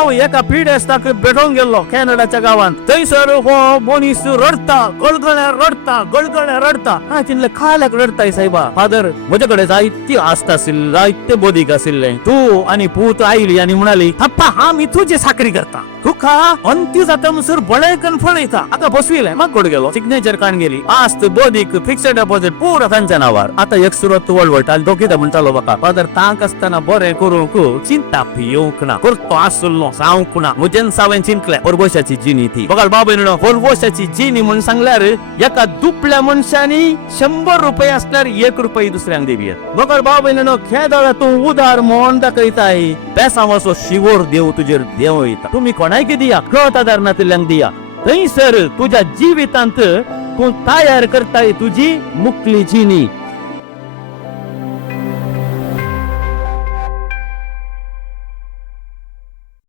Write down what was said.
हांव एका पिडेस्ताक भेटोंक गेल्लो कॅनडाच्या गावात. थंयसर हो मनीस रडता, गळगळे रडता. हांवें चिंतलें खाल्याक रडताय सायबा. फादर, म्हजे कडेन जायती आस्त आशिल्ली, जायते बोदीक आशिल्ले. तूं आनी पूत आयली आनी म्हणाली, हप्पा आमी तुजी साकरी करता, तुका अंत्य जाता म्हणसर बळेकन फळयता. आतां बसविलें, म्हाका कोण गेलो सिग्नेचर काण गेली. आस्त बोदीक फिक्स्ड डिपॉझिट पुरो तांच्या नांवार. आतां एक सुरत वळवळटालो, दोगीदा म्हणटालो म्हाका, फादर तांक आसतना बरें करूंक चिंता येवंक ना, करतो आसलो जावंक ना. म्हजेन हांवें चिंतलें परवशाची जिणी ती. बघाल बाबा, परवशाची जिणी म्हण सांगल्यार एका दुपल्या मनशानी 100 रुपये असल्यार 1 रुपये दुसऱ्यांक दिवयात. बघाल बाबा, खेदाळा तूं उदार मोहन दाखयताय, पेसा वसो शिवोर देव तुजेर देव येता. तुम्ही कोणाक दिया, खत आदारणांतल्यान दिया. थंयसर तुझ्या जिवितांत तूं तयार करताय तुझी मुक्ली जिणी.